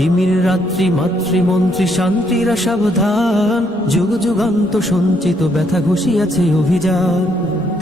তিমির রাত্রি মাতৃমন্ত্রী শান্তিরা সাবধান, যুগ যুগান্ত সঞ্চিত ব্যথা ঘুষিয়াছে অভিযান।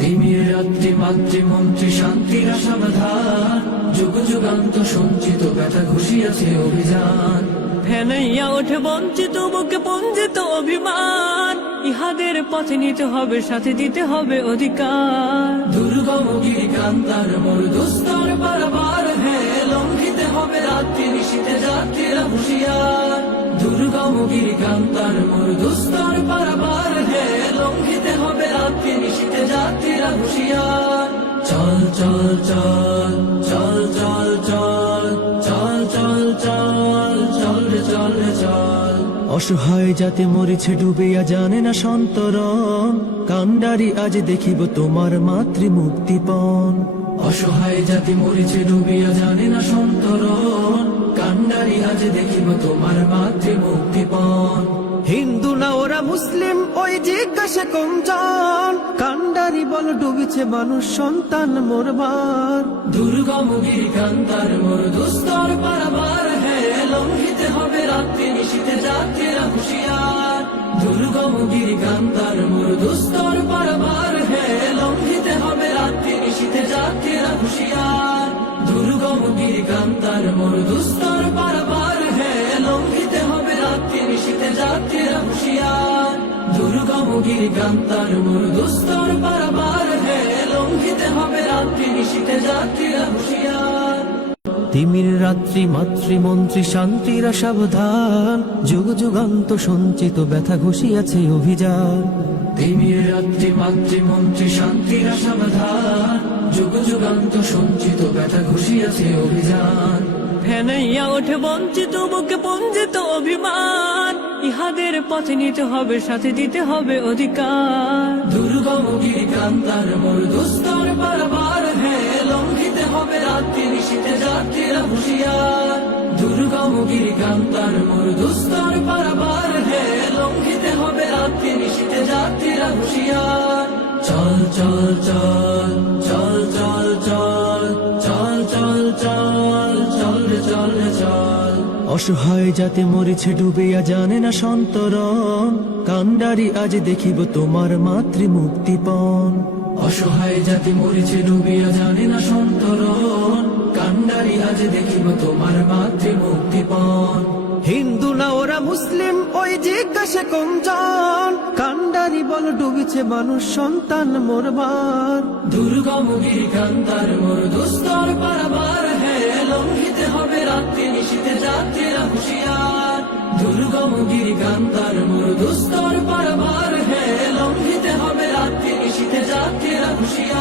তিমির রাত্রি মাতৃমন্ত্রী শান্তিরা সাবধান, যুগ যুগান্ত সঞ্চিত ব্যথা ঘুষিয়াছে অভিযান। ফেনাইয়া ওঠে বঞ্চিত বুকে পঞ্জিত অভিমান, ইহাদের পথে নিতে হবে সাথে দিতে হবে অধিকার। দুর্গম গিরিকান্তার মোর দুস্তর বারবার হে লঙ্ঘিতে হবে রাত্রি নিশীতে যাত্রীরা হুঁশিয়ার। দুর্গম গিরিকান্তার মোর দুস্তর বারবার হে লঙ্ঘিতে হবে রাত্রি নিশীতে যাত্রীরা হুঁশিয়ার। চল চল চল চল চল চল চল চল চল চল রে চল রে চল। অসহায় যাতে মরেছে ডুবিয়া জানে না সন্তরণ, কান্ডারি আজ দেখিব তোমার মাতৃ মুক্তিপণ। অসহায় জাতি মরিছে ডুবিয়া জানে না সন্তরণ, কান্ডারি আজ দেখিব তোমার মাতৃ মুক্তিপণ। হিন্দু না ওরা মুসলিম ওই জিজ্ঞাসা কমজন, কান্ডারি বল ডুবিছে মানুষ সন্তান মোরবার। দুর্গম গিরিকান্তার মোর দুস্তর পারাবার হে লঙ্ঘিতে হবে রাত্রি নিশীতে যাত্রীরা হুঁশিয়ার। দুর্গম গিরিকান্তার মোর দুস্তর পারাবার হে লঙ্ঘিতে হবে রাত্রি নিশীতে যাত্রীরা হুঁশিয়ার। দুর্গম গিরিকান্তার মোর দুস্তর পারাবার হে লঙ্ঘিতে হবে রাত্রি নিশীতে যাত্রীরা হুঁশিয়ার। দুর্গম গিরিকান্তার মোর দুস্তর পারাবার হে লঙ্ঘিতে হবে রাত্রি নিশীতে যাত্রীরা হুঁশিয়ার। তিমির রাত্রি মাতৃমন্ত্রী শান্তিরা সাবধান, যুগ যুগান্ত সঞ্চিত ব্যথা ঘুষিয়াছে অভিযান। তিমির রাত্রি মাতৃমন্ত্রী শান্তিরা সাবধান, যুগ যুগান্ত সঞ্চিত ব্যথা ঘুষিয়াছে অভিযান। ফেনাইয়া ওঠে বঞ্চিত বুকে পঞ্জিত অভিমান, ইহাদের পথে নিতে হবে সাথে দিতে হবে অধিকার। দুর্গম গিরিকান্তার মোর দুস্তর বারবার হে লঙ্ঘিতে হবে রাত্রি নিশীতে যাত্রীরা হুঁশিয়ার। দুর্গম গিরিকান্তার মোর দুস্তর বারবার হে লঙ্ঘিতে হবে রাত্রি নিশীতে যাত্রীরা হুঁশিয়ার। চল চল চল চল চল চল চল চল চল চল রে চল রে চল। অসহায় যাতে মরেছে ডুবিয়া জানে না সন্তরণ, কান্ডারি আজ দেখিব তোমার মাতৃ মুক্তিপণ। অসহায় জাতি মরিছে ডুবিয়া জানে না সন্তরণ, কান্ডারি আজ দেখিব তোমার মাতৃ মুক্তিপণ। হিন্দু না ওরা মুসলিম ওই জিজ্ঞাসা কমজন, কান্ডারি বল ডুবিছে মানুষ সন্তান মোরবার। দুর্গম গিরিকান্তার মোর দুস্তর পারাবার হে লঙ্ঘিতে হবে রাত্রি নিশীতে যাত্রীরা হুঁশিয়ার। দুর্গম গিরিকান্তার মোর দুস্তর পারাবার হে লঙ্ঘিতে হবে রাত্রি নিশীতে যাত্রীরা হুঁশিয়ার।